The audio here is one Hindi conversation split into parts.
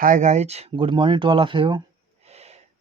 Hi guys, good morning to all of you.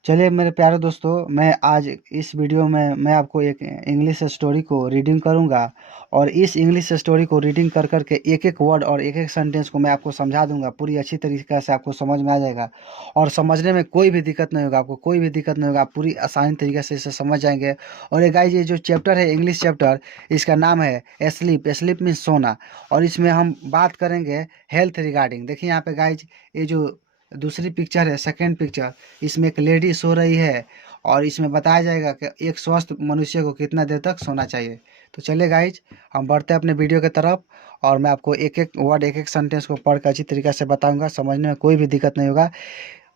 चलिए मेरे प्यारे दोस्तों, मैं आज इस वीडियो में मैं आपको एक इंग्लिश स्टोरी को रीडिंग करूंगा और इस इंग्लिश स्टोरी को रीडिंग कर करके एक एक वर्ड और एक एक सेंटेंस को मैं आपको समझा दूंगा। पूरी अच्छी तरीके से आपको समझ में आ जाएगा और समझने में कोई भी दिक्कत नहीं होगा। आपको कोई भी दिक्कत नहीं होगा, आप पूरी आसानी तरीके से इसे समझ जाएंगे। और ये गाइज, ये जो चैप्टर है इंग्लिश चैप्टर, इसका नाम है स्लीप। स्लीप मीन्स सोना। और इसमें हम बात करेंगे हेल्थ रिगार्डिंग। देखिए यहाँ पे गाइज, ये जो दूसरी पिक्चर है, सेकेंड पिक्चर, इसमें एक लेडी सो रही है और इसमें बताया जाएगा कि एक स्वस्थ मनुष्य को कितना देर तक सोना चाहिए। तो चलिए गाइज, हम बढ़ते हैं अपने वीडियो की तरफ और मैं आपको एक एक वर्ड, एक एक सेंटेंस को पढ़ कर अच्छी तरीके से बताऊंगा। समझने में कोई भी दिक्कत नहीं होगा।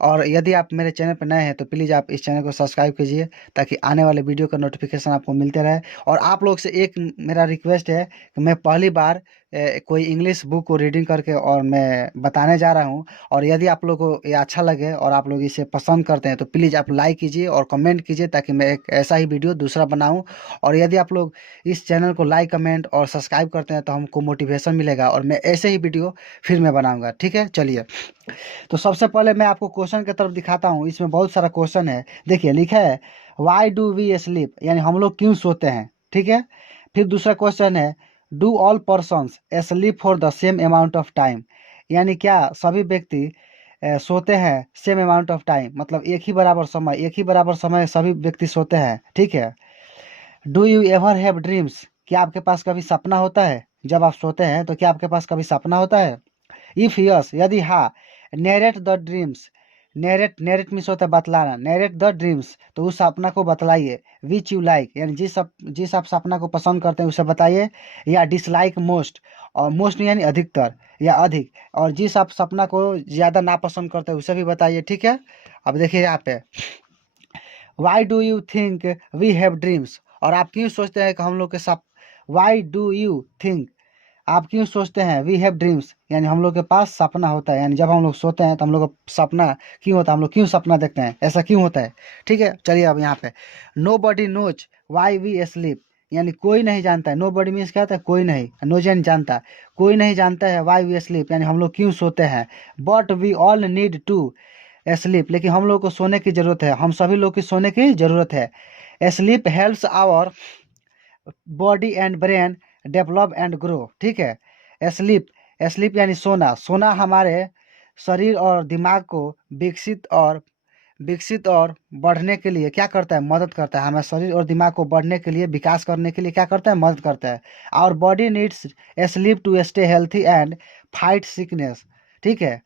और यदि आप मेरे चैनल पर नए हैं तो प्लीज़ आप इस चैनल को सब्सक्राइब कीजिए ताकि आने वाले वीडियो का नोटिफिकेशन आपको मिलते रहे। और आप लोग से एक मेरा रिक्वेस्ट है कि मैं पहली बार कोई इंग्लिश बुक को रीडिंग करके और मैं बताने जा रहा हूं। और यदि आप लोग को ये अच्छा लगे और आप लोग इसे पसंद करते हैं तो प्लीज़ आप लाइक कीजिए और कमेंट कीजिए ताकि मैं एक ऐसा ही वीडियो दूसरा बनाऊं। और यदि आप लोग इस चैनल को लाइक, कमेंट और सब्सक्राइब करते हैं तो हमको मोटिवेशन मिलेगा और मैं ऐसे ही वीडियो फिर मैं बनाऊँगा। ठीक है, चलिए। तो सबसे पहले मैं आपको क्वेश्चन की तरफ दिखाता हूँ। इसमें बहुत सारा क्वेश्चन है। देखिए लिखा है वाई डू वी स्लीप, यानी हम लोग क्यों सोते हैं। ठीक है। फिर दूसरा क्वेश्चन है do all persons sleep for the same amount of time, यानी क्या सभी व्यक्ति सोते हैं सेम अमाउंट ऑफ टाइम, मतलब एक ही बराबर समय सभी व्यक्ति सोते हैं। ठीक है। Do you ever have dreams, क्या आपके पास कभी सपना होता है। जब आप सोते हैं तो क्या आपके पास कभी सपना होता है। इफ यस, यदि हाँ, narrate the dreams. Narrate, narrate means होता है बतलाना। नरेट द ड्रीम्स, तो उस सपना को बतलाइए। विच यू लाइक, यानी जिस आप सपना को पसंद करते हैं उसे बताइए। या डिसलाइक मोस्ट, और मोस्ट यानी अधिकतर या अधिक, और जिस आप सपना को ज़्यादा नापसंद करते हैं उसे भी बताइए। ठीक है। अब देखिए यहाँ पे why do you think we have dreams, और आप क्यों सोचते हैं कि हम लोग के सप वाई डू यू थिंक, आप क्यों सोचते हैं वी हैव ड्रीम्स, यानी हम लोग के पास सपना होता है। यानी जब हम लोग सोते हैं तो हम लोग का सपना क्यों होता है, हम लोग क्यों सपना देखते हैं, ऐसा क्यों होता है। ठीक है। चलिए अब यहाँ पे nobody knows why we sleep, यानी कोई नहीं जानता है। नो बडी मीन्स क्या होता है, कोई नहीं। नोज यानी जानता, कोई नहीं जानता है। वाई वी स्लीप, यानी हम लोग क्यों सोते हैं। But we all need to sleep, लेकिन हम लोग को सोने की जरूरत है। हम सभी लोग की सोने की जरूरत है। Sleep helps our body and brain develop and grow. ठीक है। स्लीप, स्लीप यानी सोना। सोना हमारे शरीर और दिमाग को विकसित और बढ़ने के लिए क्या करता है, मदद करता है। हमारे शरीर और दिमाग को बढ़ने के लिए, विकास करने के लिए क्या करता है, मदद करता है। Our body needs sleep to stay healthy and fight sickness. ठीक है।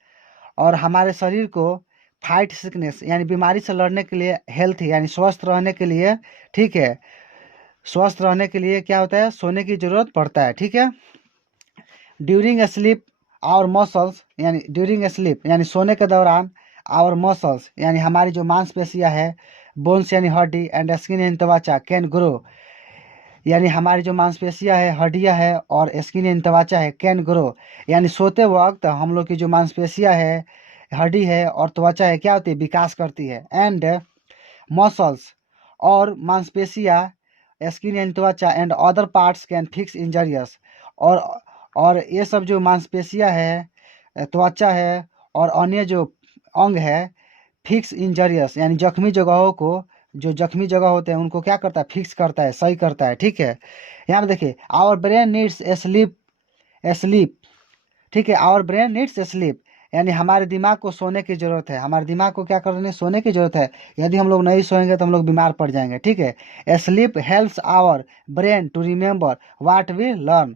और हमारे शरीर को फाइट सिकनेस यानी बीमारी से लड़ने के लिए, हेल्थी यानी स्वस्थ रहने के लिए, ठीक है, स्वस्थ रहने के लिए क्या होता है, सोने की जरूरत पड़ता है। ठीक है। ड्यूरिंग स्लीप आवर मसल्स, यानी ड्यूरिंग स्लीप यानी सोने के दौरान, आवर मसल्स यानी हमारी जो मांसपेशियां है, बोन्स यानी हड्डी, एंड स्किन यानी त्वचा, कैन ग्रो, यानी हमारी जो मांसपेशियां है, हड्डियां है, और स्किन यानी त्वचा है, कैन ग्रो, यानी सोते वक्त हम लोग की जो मांसपेशियां है, हड्डी है और त्वचा है, क्या होती है, विकास करती है। एंड मसल्स, और मांसपेशियां, स्किन एंड त्वचा and other parts can fix injurious, और और ये सब जो मांसपेशियां है, त्वचा है और अन्य जो अंग है, फिक्स इंजरियस यानी जख्मी जगहों को, जो जख्मी जगह होते हैं उनको क्या करता है, फिक्स करता है, सही करता है। ठीक है। यहाँ पे देखिए our brain needs sleep, sleep, ठीक है, आवर ब्रेन नीड्स स्लीप, यानी हमारे दिमाग को सोने की जरूरत है। हमारे दिमाग को क्या करने, सोने की जरूरत है। यदि हम लोग नहीं सोएंगे तो हम लोग बीमार पड़ जाएंगे। ठीक है। Sleep helps our brain to remember what we learn.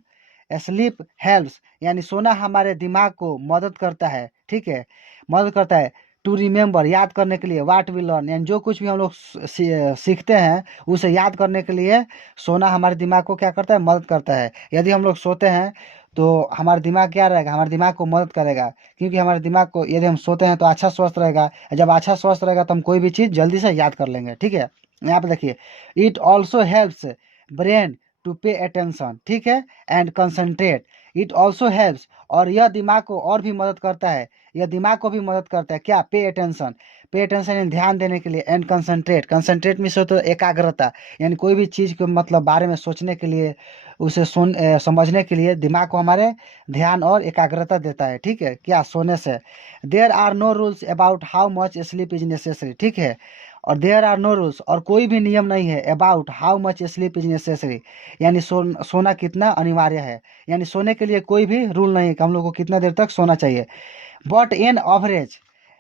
Sleep helps यानी सोना हमारे दिमाग को मदद करता है। ठीक है, मदद करता है टू रिमेम्बर, याद करने के लिए, व्हाट वी लर्न यानी जो कुछ भी हम लोग सीखते हैं उसे याद करने के लिए सोना हमारे दिमाग को क्या करता है, मदद करता है। यदि हम लोग सोते हैं तो हमारा दिमाग क्या रहेगा, हमारे दिमाग को मदद करेगा, क्योंकि हमारे दिमाग को, यदि हम सोते हैं तो अच्छा स्वस्थ रहेगा। जब अच्छा स्वस्थ रहेगा तो हम कोई भी चीज़ जल्दी से याद कर लेंगे। ठीक है। यहाँ पे देखिए it also helps brain to pay attention, ठीक है, and concentrate. It also helps, और यह दिमाग को और भी मदद करता है, यह दिमाग को भी मदद करता है, क्या, पे अटेंशन। पे अटेंशन यानी ध्यान देने के लिए, एंड कंसंट्रेट, कंसंट्रेट मीन्स होता है एकाग्रता, यानी कोई भी चीज़ के मतलब बारे में सोचने के लिए, उसे समझने के लिए दिमाग को हमारे ध्यान और एकाग्रता देता है, ठीक है, क्या सोने से। There are no rules about how much sleep is necessary, ठीक है, और देयर आर नो रूल्स, और कोई भी नियम नहीं है about how much sleep is necessary, यानी सोना कितना अनिवार्य है, यानी सोने के लिए कोई भी रूल नहीं है कि हम लोग को कितना देर तक सोना चाहिए। But in average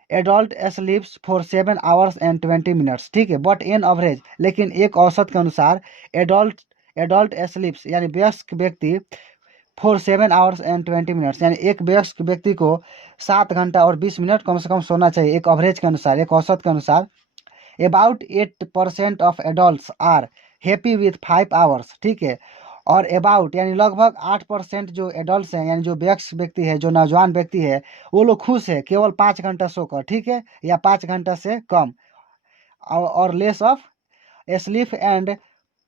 adult स्लीप्स for 7 hours and 20 minutes, ठीक है, बट इन एवरेज, लेकिन एक औसत के अनुसार एडल्ट एडल्ट स्लीप्स यानी वयस्क व्यक्ति फॉर 7 hours and 20 minutes, यानी एक वयस्क व्यक्ति को 7 घंटा और 20 मिनट कम से कम सोना चाहिए, एक एवरेज के अनुसार, एक औसत के अनुसार। About 8% of adult are happy with 5 hours, ठीक है, और अबाउट यानी लगभग 8% जो एडल्ट हैं, यानी जो वयस्क व्यक्ति है, जो नौजवान व्यक्ति है, वो लोग खुश है केवल 5 घंटा सोकर, ठीक है, या 5 घंटा से कम, और less of sleep, and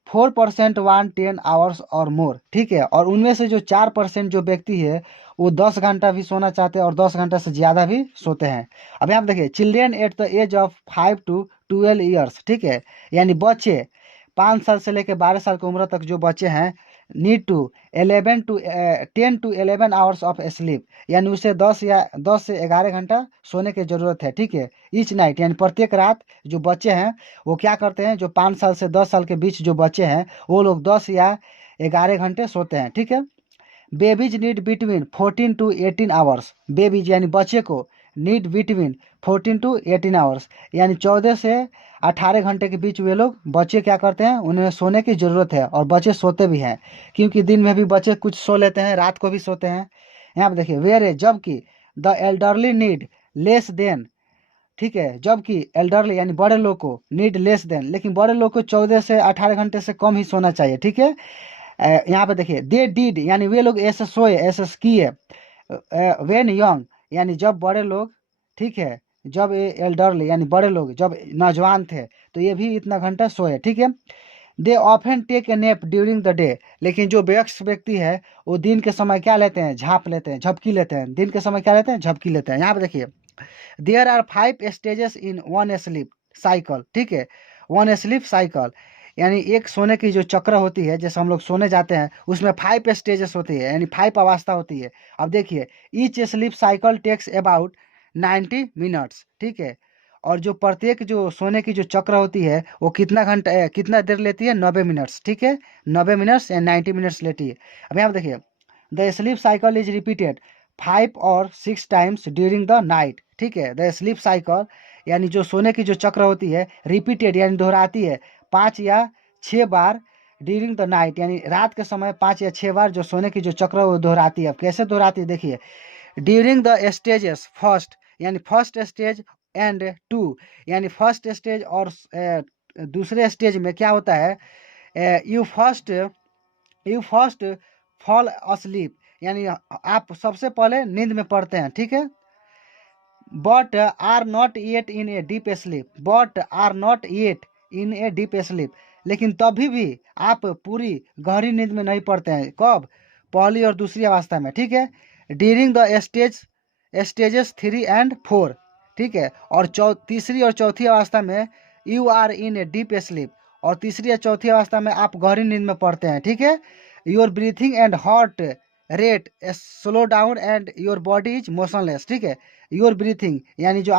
4% one 10 hours और मोर, ठीक है, और उनमें से जो 4% जो व्यक्ति है वो 10 घंटा भी सोना चाहते हैं और 10 घंटा से ज़्यादा भी सोते हैं। अब यहाँ पे देखिए, children at the age of 5 to 12 years, ठीक है, यानी बच्चे 5 साल से लेकर 12 साल की उम्र तक जो बच्चे हैं, need to 10 to 11 hours of sleep, यानी उसे 10 से 11 घंटा सोने की ज़रूरत है, ठीक है, ईच नाइट, यानी प्रत्येक रात। जो बच्चे हैं वो क्या करते हैं, जो 5 साल से 10 साल के बीच जो बच्चे हैं वो लोग 10 या 11 घंटे सोते हैं, ठीक है। Babies need between 14 to 18 hours, babies यानी बच्चे को नीड बिटवीन 14 to 18 hours, यानी 14 से 18 घंटे के बीच वे लोग बच्चे क्या करते हैं, उन्हें सोने की ज़रूरत है, और बच्चे सोते भी हैं, क्योंकि दिन में भी बच्चे कुछ सो लेते हैं, रात को भी सोते हैं। यहाँ पे देखिए, वेयर है, जबकि the elderly need less than, ठीक है, जबकि एल्डरली यानी बड़े लोग को नीड लेस देन, लेकिन बड़े लोग को 14 से 18 घंटे से कम ही सोना चाहिए, ठीक है। यहाँ पे देखिए, दे डीड यानी वे लोग ऐसे सोए, ऐसे किए, वेन यंग यानी जब बड़े लोग, ठीक है, जब ये एल्डरली यानी बड़े लोग जब नौजवान थे तो ये भी इतना घंटा सोए, ठीक है। They often take a nap during the day, लेकिन जो वयस्क व्यक्ति है वो दिन के समय क्या लेते हैं, झाँप लेते हैं, झपकी लेते हैं, दिन के समय क्या लेते हैं, झपकी लेते हैं। यहाँ पे देखिए, there are 5 stages in one sleep cycle, ठीक है, वन स्लीप साइकिल, यानी एक सोने की जो चक्र होती है, जैसे हम लोग सोने जाते हैं उसमें 5 स्टेजेस होती है, यानी 5 अवस्था होती है। अब देखिए, each sleep cycle takes about 90 minutes, ठीक है, और जो प्रत्येक जो सोने की जो चक्र होती है वो कितना देर लेती है, 90 मिनट्स, ठीक है, 90 मिनट्स या 90 मिनट्स लेती है। अब यहाँ पे देखिए, the sleep cycle is repeated 5 or 6 times during the night, ठीक है, द स्लीप साइकिल यानी जो सोने की जो चक्र होती है, रिपीटेड यानी दोहराती है 5 या 6 बार ड्यूरिंग द नाइट, यानी रात के समय 5 या 6 बार जो सोने की जो चक्र है वो दोहराती है। अब कैसे दोहराती है देखिए, ड्यूरिंग द स्टेजेस फर्स्ट, यानी फर्स्ट स्टेज एंड 2, यानी फर्स्ट स्टेज और दूसरे स्टेज में क्या होता है, यू फर्स्ट फॉल अस्लीप, यानी आप सबसे पहले नींद में पड़ते हैं, ठीक है। But are not yet in a deep sleep, but are not yet in a deep sleep, लेकिन तभी भी आप पूरी गहरी नींद में नहीं पड़ते हैं, कब, पहली और दूसरी अवस्था में, ठीक है। ड्यूरिंग द स्टेजेस 3 and 4, ठीक है, और तीसरी और चौथी अवस्था में you are in a deep sleep, और तीसरी या चौथी अवस्था में आप गहरी नींद में पड़ते हैं, ठीक है। Your breathing and heart rate slow down and your body is motionless, ठीक है। योर ब्रीथिंग यानी जो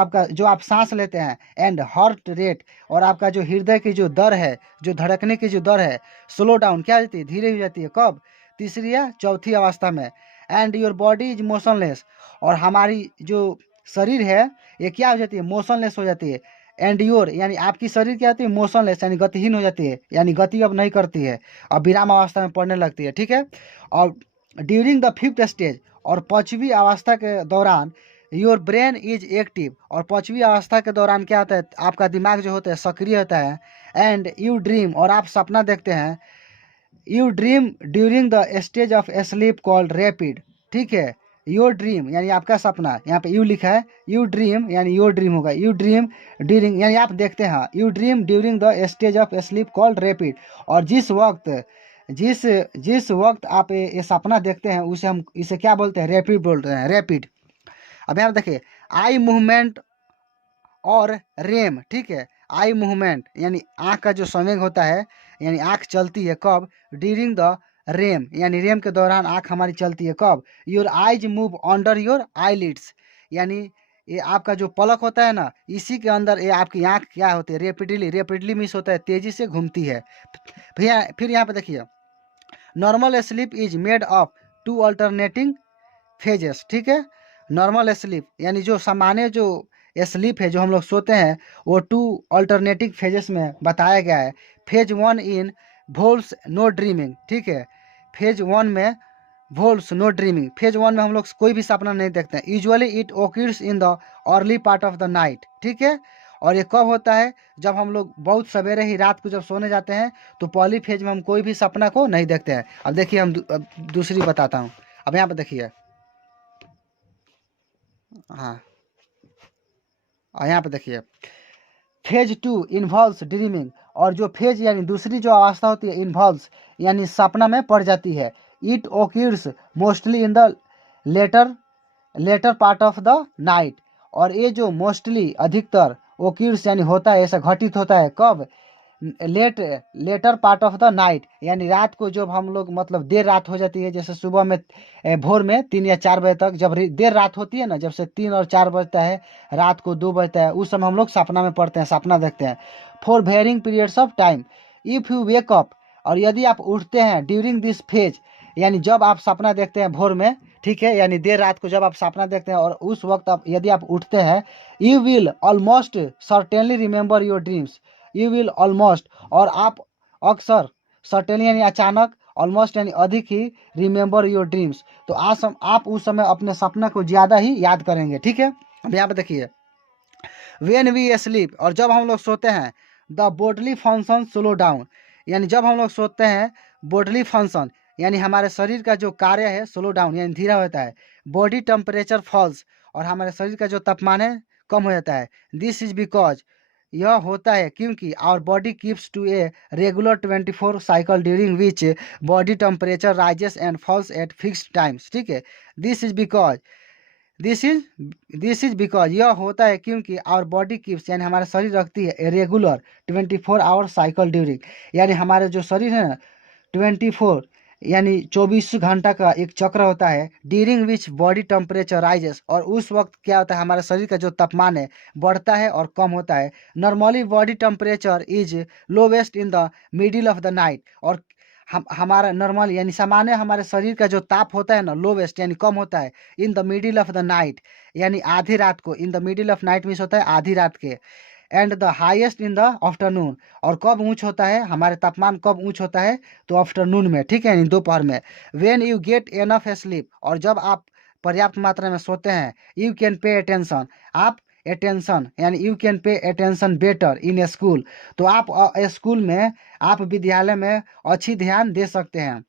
आप सांस लेते हैं, एंड हार्ट रेट और आपका जो हृदय की जो दर है, जो धड़कने की जो दर है, स्लो डाउन क्या हो जाती है, धीरे हो जाती है, कब, तीसरी या चौथी अवस्था में। And your body is motionless, और हमारी जो शरीर है ये क्या हो जाती है, मोशनलेस हो जाती है। एंड योर यानी आपकी शरीर क्या होती है, मोशनलेस यानी गतिहीन हो जाती है, यानी गति अब नहीं करती है, अब विराम अवस्था में पड़ने लगती है, ठीक है। और ड्यूरिंग द 5th स्टेज, और 5वीं अवस्था के दौरान योर ब्रेन इज एक्टिव, और 5वीं अवस्था के दौरान क्या होता है, आपका दिमाग जो होता है सक्रिय होता है। एंड यू ड्रीम, और आप सपना देखते हैं। You dream during the stage of sleep called rapid, ठीक है। योर ड्रीम यानी आपका सपना, यहाँ पे यू लिखा है, यू ड्रीम यानी योर ड्रीम होगा, यू ड्रीम ड्यूरिंग यानी आप देखते हैं, you dream during the stage of sleep called rapid, और जिस वक्त आप ये सपना देखते हैं उसे हम इसे क्या बोलते हैं, रैपिड बोलते हैं, रैपिड। अब यहाँ देखिए, आई मूवमेंट और रेम, ठीक है, आई मूवमेंट यानी आँख का जो संवेग होता है, यानी आँख चलती है कब, ड्यूरिंग द रेम, यानी रेम के दौरान आँख हमारी चलती है कब, your eyes move under your eyelids, यानी ये आपका जो पलक होता है ना, इसी के अंदर ये आपकी आँख क्या होती है, रेपिडली, रेपिडली मीन्स होता है तेजी से घूमती है। भैया फिर यहाँ पे देखिए, normal sleep is made of 2 alternating phases, ठीक है। नॉर्मल स्लीप यानी जो सामान्य जो स्लीप है, जो हम लोग सोते हैं, वो 2 अल्टरनेटिंग फेजेस में बताया गया है। फेज 1 इन वोल्स नो ड्रीमिंग, ठीक है, फेज 1 में वोल्स नो ड्रीमिंग, फेज 1 में हम लोग कोई भी सपना नहीं देखते हैं। Usually it occurs in the early part of the night, ठीक है। और ये कब होता है, जब हम लोग बहुत सवेरे ही रात को जब सोने जाते हैं, तो पहली फेज में हम कोई भी सपना को नहीं देखते हैं। अब देखिए हम अब दूसरी बताता हूँ। अब यहाँ पे देखिए, हाँ, और यहाँ पे देखिए, फेज 2 इन्वॉल्व्स ड्रीमिंग, और जो फेज यानी दूसरी जो अवस्था होती है, इन्वॉल्व्स यानी सपना में पड़ जाती है। It occurs mostly in the later later part of the night, और ये जो मोस्टली अधिकतर ओकिर्स यानी होता है, ऐसा घटित होता है कब, later part of the night, यानी रात को जब हम लोग मतलब देर रात हो जाती है, जैसे सुबह में भोर में 3 या 4 बजे तक जब देर रात होती है ना, जब से 3 और 4 बजता है, रात को 2 बजता है, उस समय हम लोग सपना में पढ़ते हैं, सपना देखते हैं। For varying periods of time, if you wake up, और यदि आप उठते हैं ड्यूरिंग दिस फेज, यानी जब आप सपना देखते हैं भोर में, ठीक है, यानी देर रात को जब आप सपना देखते हैं और उस वक्त आप यदि आप उठते हैं, you will almost certainly remember your dreams, you will almost, और आप अक्सर, सर्टेनली यानी अचानक, ऑलमोस्ट यानी अधिक ही, रिमेंबर योर ड्रीम्स, तो आप उस समय अपने सपना को ज़्यादा ही याद करेंगे, ठीक है। अब यहाँ पे देखिए, वेन वी स्लीप, और जब हम लोग सोते हैं, the bodily function slow down, यानी जब हम लोग सोते हैं, बॉडली फंक्शन यानी हमारे शरीर का जो कार्य है स्लो डाउन यानी धीरा होता है। बॉडी टेम्परेचर फॉल्स, और हमारे शरीर का जो तापमान है कम हो जाता है। दिस इज बिकॉज, यह होता है क्योंकि our body keeps to a regular 24 cycle during which body temperature rises and falls at fixed times, ठीक है। This is because this is this is because, यह होता है क्योंकि आवर बॉडी कीप्स यानी हमारा शरीर रखती है रेगुलर 24 आवर साइकिल ड्यूरिंग, यानी हमारे जो शरीर है ना 24 यानी 24 घंटा का एक चक्र होता है, during which body temperature rises, और उस वक्त क्या होता है, हमारे शरीर का जो तापमान है बढ़ता है और कम होता है। Normally body temperature is lowest in the middle of the night, और हमारा नॉर्मल यानी सामान्य हमारे शरीर का जो ताप होता है ना, लोवेस्ट यानी कम होता है, इन the middle of the night, यानी आधी रात को, इन the middle of night means होता है आधी रात के, and the highest in the afternoon, और कब ऊंच होता है हमारे तापमान, कब ऊंच होता है, तो आफ्टरनून में, ठीक है, यानी दोपहर में। When you get enough sleep, और जब आप पर्याप्त मात्रा में सोते हैं, यू कैन पे अटेंशन, आप अटेंशन यानी you can pay attention better in school, तो आप स्कूल में, आप विद्यालय में अच्छी ध्यान दे सकते हैं।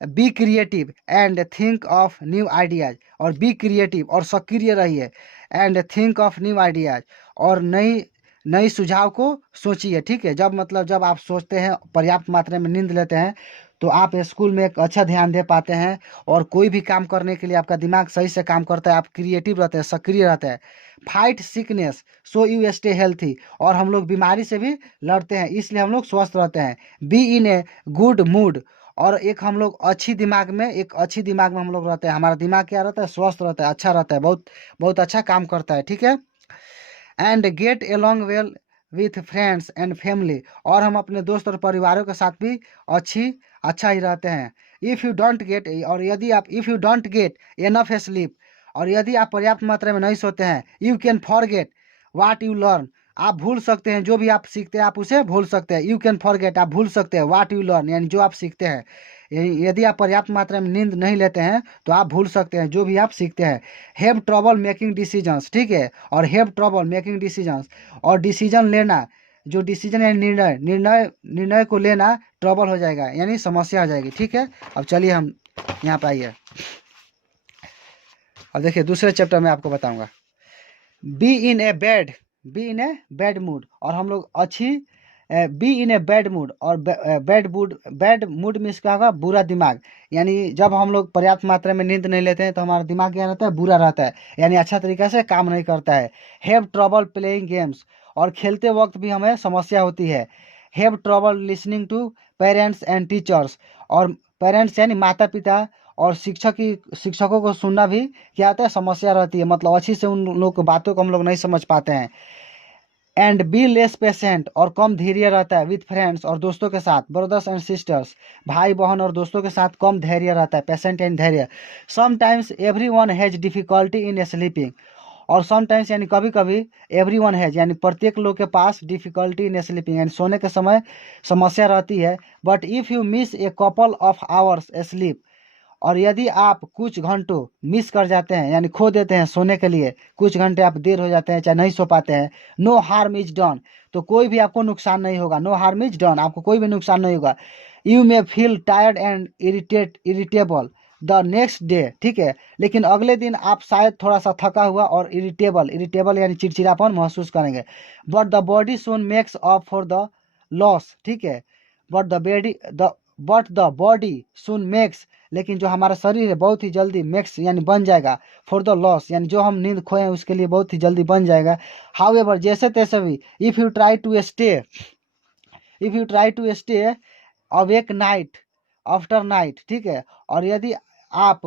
Be creative and think of new ideas, और बी क्रिएटिव और सक्रिय रहिए, and think of new ideas, और नई नई सुझाव को सोचिए, ठीक है। जब मतलब जब आप सोचते हैं, पर्याप्त मात्रा में नींद लेते हैं, तो आप स्कूल में एक अच्छा ध्यान दे पाते हैं, और कोई भी काम करने के लिए आपका दिमाग सही से काम करता है, आप क्रिएटिव रहते हैं, सक्रिय रहते हैं। Fight sickness so you stay healthy, और हम लोग बीमारी से भी लड़ते हैं, इसलिए हम लोग स्वस्थ रहते हैं। Be in a good mood, और एक हम लोग अच्छी दिमाग में हम लोग रहते हैं, हमारा दिमाग क्या रहता है, स्वस्थ रहता है, अच्छा रहता है, बहुत बहुत अच्छा काम करता है, ठीक है। And get along well with friends and family, और हम अपने दोस्त और परिवारों के साथ भी अच्छा ही रहते हैं। इफ़ यू डोंट गेट, और यदि आप if you don't get enough sleep, और यदि आप पर्याप्त मात्रा में नहीं सोते हैं, you can forget what you learn, आप भूल सकते हैं जो भी आप सीखते हैं, आप उसे भूल सकते हैं। यू कैन फॉरगेट, आप भूल सकते हैं, वाट यू लर्न यानी जो आप सीखते हैं, यदि आप पर्याप्त मात्रा में नींद नहीं लेते हैं, तो आप भूल सकते हैं जो भी आप सीखते हैं। हैव ट्रबल मेकिंग डिसीजंस, ठीक है, और हैव ट्रबल मेकिंग डिसीजंस, और डिसीजन लेना, जो डिसीजन यानी निर्णय को लेना ट्रबल हो जाएगा, यानी समस्या हो जाएगी, ठीक है। अब चलिए हम यहाँ पे आइए, अब देखिए दूसरे चैप्टर में आपको बताऊंगा। Be in a bad mood, और हम लोग be in a bad mood, और बैड मूड मीन्स क्या होगा, बुरा दिमाग। यानी जब हम लोग पर्याप्त मात्रा में नींद नहीं लेते हैं तो हमारा दिमाग क्या रहता है, बुरा रहता है, यानी अच्छा तरीके से काम नहीं करता है। हैव ट्रबल प्लेइंग गेम्स, और खेलते वक्त भी हमें समस्या होती है। Have trouble listening to parents and teachers, और पेरेंट्स यानी माता पिता और शिक्षकों को सुनना भी क्या होता है, समस्या रहती है, मतलब अच्छी से उन लोग की बातों को हम लोग नहीं समझ पाते हैं। एंड बी लेस पेशेंट, और कम धैर्य रहता है विथ फ्रेंड्स, और दोस्तों के साथ, ब्रदर्स एंड सिस्टर्स, भाई बहन और दोस्तों के साथ कम धैर्य रहता है, पेशेंट एंड धैर्य। Sometimes every one has difficulty in sleeping, और समटाइम्स यानी कभी कभी, एवरी वन हैज यानी प्रत्येक लोग के पास, डिफिकल्टी इन स्लीपिंग यानी सोने के समय समस्या रहती है। But if you miss a couple of hours sleep, और यदि आप कुछ घंटों मिस कर जाते हैं यानी खो देते हैं सोने के लिए, कुछ घंटे आप देर हो जाते हैं चाहे नहीं सो पाते हैं, नो हार्म इज डन, तो कोई भी आपको नुकसान नहीं होगा। नो हार्म इज डन, आपको कोई भी नुकसान नहीं होगा। You may feel tired and irritable the next day, ठीक है, लेकिन अगले दिन आप शायद थोड़ा सा थका हुआ और इरिटेबल यानी चिड़चिड़ापन महसूस करेंगे। But the body soon makes up for the loss, ठीक है, but the body soon makes, लेकिन जो हमारा शरीर है बहुत ही जल्दी मेक्स यानी बन जाएगा, फॉर द लॉस यानी जो हम नींद खोए हैं उसके लिए बहुत ही जल्दी बन जाएगा। हाउएवर जैसे तैसे भी, if you try to stay awake night after night, ठीक है, और यदि आप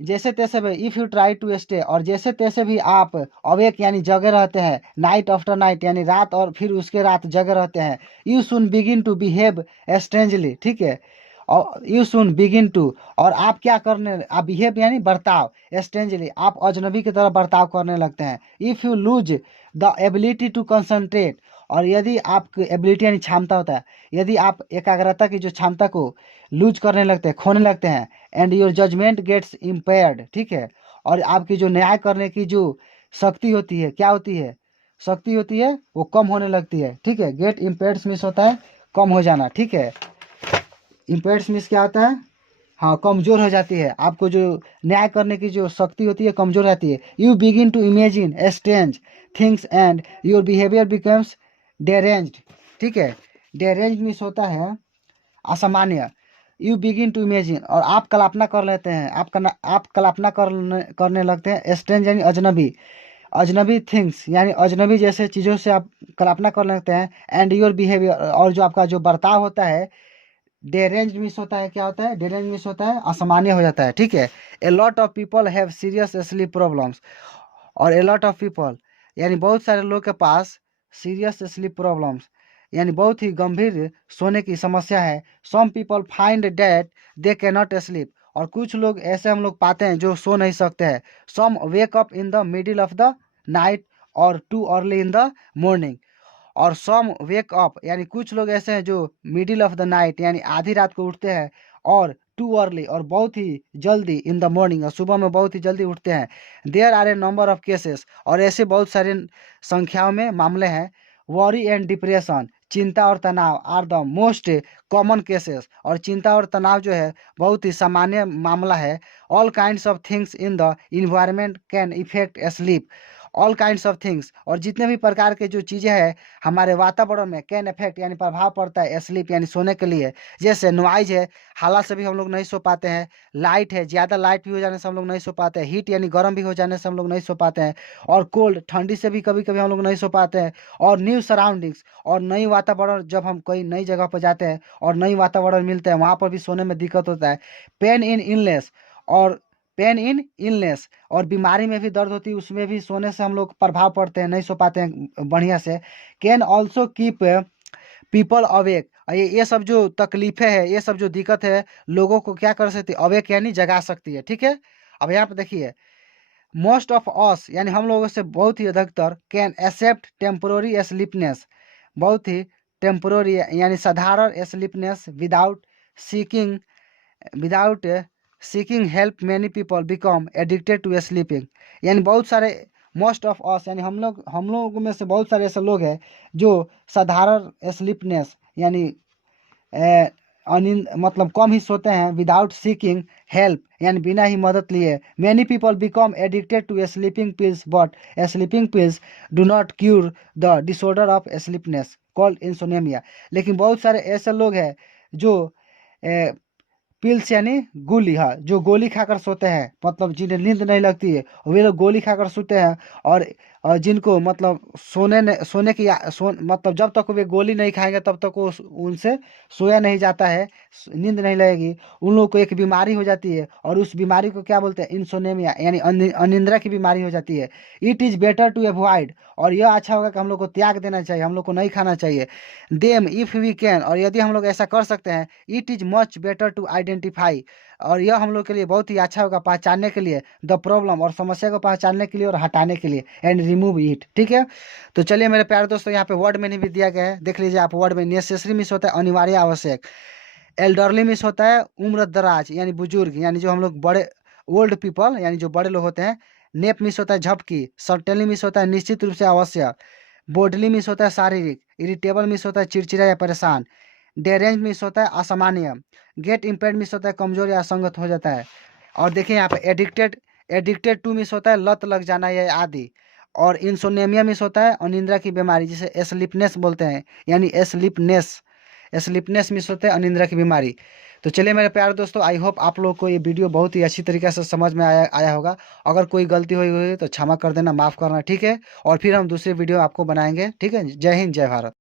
जैसे तैसे भी, if you try to stay, और जैसे तैसे भी आप अवेक यानी जगे रहते हैं, नाइट आफ्टर नाइट यानी रात और फिर उसके रात जगे रहते हैं, you soon begin to behave strangely, ठीक है, और यू सुन बिगिन टू, और आप क्या करने, आप बिहेव यानी बर्ताव, स्ट्रेंजली आप अजनबी की तरह बर्ताव करने लगते हैं। If you lose the ability to concentrate, और यदि आपकी एबिलिटी यानी क्षमता होता है, यदि आप एकाग्रता की जो क्षमता को लूज करने लगते हैं, खोने लगते हैं, and your judgement gets impaired, ठीक है, और आपकी जो न्याय करने की जो शक्ति होती है, क्या होती है, शक्ति होती है, वो कम होने लगती है, ठीक है। गेट इम्पेयर्ड मिस होता है कम हो जाना, ठीक है। इम्पेयर्ड मिस क्या होता है, हाँ, कमजोर हो जाती है, आपको जो न्याय करने की जो शक्ति होती है कमजोर रहती है। You begin to imagine strange things and your behaviour becomes deranged, ठीक है, डेरेंज्ड मिस होता है असामान्य। यू बिगिन टू इमेजिन, और आप कल्पना कर लेते हैं, आप कल्पना करने लगते हैं, स्ट्रेंज यानी अजनबी थिंग्स यानी अजनबी जैसे चीज़ों से आप कल्पना कर लेते हैं, एंड योर बिहेवियर, और जो आपका जो बर्ताव होता है, डेरेंज मिस होता है, क्या होता है, डेरेंज मिस होता है असामान्य हो जाता है, ठीक है। A lot of people have serious sleep problems, और ए लॉट ऑफ पीपल यानी बहुत सारे लोग के पास सीरियस स्लीप प्रॉब्लम्स यानी बहुत ही गंभीर सोने की समस्या है। Some people find that they can not sleep, और कुछ लोग ऐसे हम लोग पाते हैं जो सो नहीं सकते हैं। Some wake up in the middle of the night और too early in the morning, और सम वेक अप यानी कुछ लोग ऐसे हैं जो मिडिल ऑफ द नाइट यानी आधी रात को उठते हैं, और टू अर्ली और बहुत ही जल्दी इन द मॉर्निंग और सुबह में बहुत ही जल्दी उठते हैं। There are a number of cases, और ऐसे बहुत सारे संख्याओं में मामले हैं। वरी एंड डिप्रेशन, चिंता और तनाव are the most common cases, और चिंता और तनाव जो है बहुत ही सामान्य मामला है। All kinds of things in the environment can effect sleep, all kinds of things, और जितने भी प्रकार के जो चीज़ें हैं हमारे वातावरण में, कैन इफेक्ट यानी प्रभाव पड़ता है स्लीप यानी सोने के लिए। जैसे नॉइज है, हाला से भी हम लोग नहीं सो पाते हैं। लाइट है, ज़्यादा लाइट भी हो जाने से हम लोग नहीं सो पाते हैं। हीट यानी गर्म भी हो जाने से हम लोग नहीं सो पाते हैं। और कोल्ड, ठंडी से भी कभी कभी हम लोग नहीं सो पाते हैं। और न्यू सराउंडिंग्स, और नई वातावरण, जब हम कोई नई जगह पर जाते हैं और नई वातावरण मिलते हैं वहाँ पर भी सोने में दिक्कत होता है। पेन इन इलनेस, और पेन इन इलनेस और बीमारी में भी दर्द होती है, उसमें भी सोने से हम लोग प्रभाव पड़ते हैं, नहीं सो पाते हैं बढ़िया से। Can also keep people awake, ये सब जो तकलीफें है, ये सब जो दिक्कत है लोगों को क्या कर सकती है, अवेक यानी जगा सकती है, ठीक है। अब यहाँ पे देखिए, मोस्ट ऑफ अस यानी हम लोगों से बहुत ही अधिकतर, कैन एक्सेप्ट टेम्पोररी स्लीपनेस, बहुत ही टेम्पोररी यानी साधारण sleeplessness seeking without seeking help. Many people become addicted to sleeping, यानी बहुत सारे, मोस्ट ऑफ अस यानी हम लोग में से बहुत सारे ऐसे लोग हैं जो साधारण स्लीपनेस यानी मतलब कम ही सोते हैं विदाउट सीकिंग हेल्प, यानी बिना ही मदद लिए। Many people become addicted to sleeping pills but sleeping pills do not cure the disorder of sleepness called insomnia. लेकिन बहुत सारे ऐसे लोग हैं जो पिल्स यानी गोली, हाँ, जो गोली खाकर सोते हैं, मतलब जिन्हें नींद नहीं लगती है वे लोग गोली खाकर सोते हैं। और जिनको मतलब सोने की मतलब जब तक वे गोली नहीं खाएंगे तब तक वो उनसे सोया नहीं जाता है, नींद नहीं लगेगी। उन लोगों को एक बीमारी हो जाती है और उस बीमारी को क्या बोलते हैं, इंसोनेमिया, यानी अनिद्रा की बीमारी हो जाती है। It is better to avoid, और यह अच्छा होगा कि हम लोग को त्याग देना चाहिए, हम लोग को नहीं खाना चाहिए। देम इफ वी कैन, और यदि हम लोग ऐसा कर सकते हैं। It is much better to identify, और यह हम लोग के लिए बहुत ही अच्छा होगा पहचानने के लिए, द प्रॉब्लम, और समस्या को पहचानने के लिए और हटाने के लिए, एंड रिमूव इट। ठीक है, तो चलिए मेरे प्यारे दोस्तों, यहाँ पे वर्ड मीनिंग भी दिया गया है, देख लीजिए आप। वर्ड में नेसेसरी मिस होता है अनिवार्य आवश्यक, एल्डरली मिस होता है उम्र दराज यानी बुजुर्ग, यानी जो हम लोग बड़े ओल्ड पीपल यानी जो बड़े लोग होते हैं। नेप मिस होता है झपकी, सर्टेनली मिस होता है निश्चित रूप से अवश्य, बोडली मिस होता है शारीरिक, इरिटेबल मिस होता है चिड़चिड़ा या परेशान, डेरेंज मिस होता है असामान्य, गेट इम्पेयर्ड मिस होता है कमजोर या असंगत हो जाता है। और देखिए यहाँ पे एडिक्टेड, एडिक्टेड टू मिस होता है लत लग जाना या आदि, और इंसोनेमिया मिस होता है अनिद्रा की बीमारी जिसे स्लीपनेस बोलते हैं, यानी स्लीपनेस, स्लीपनेस मिस होते हैं अनिद्रा की बीमारी। तो चलिए मेरे प्यारे दोस्तों, आई होप आप लोग को ये वीडियो बहुत ही अच्छी तरीके से समझ में आया होगा। अगर कोई गलती हुई हुई तो क्षमा कर देना, माफ़ करना, ठीक है। और फिर हम दूसरी वीडियो आपको बनाएंगे, ठीक है। जय हिंद, जय भारत।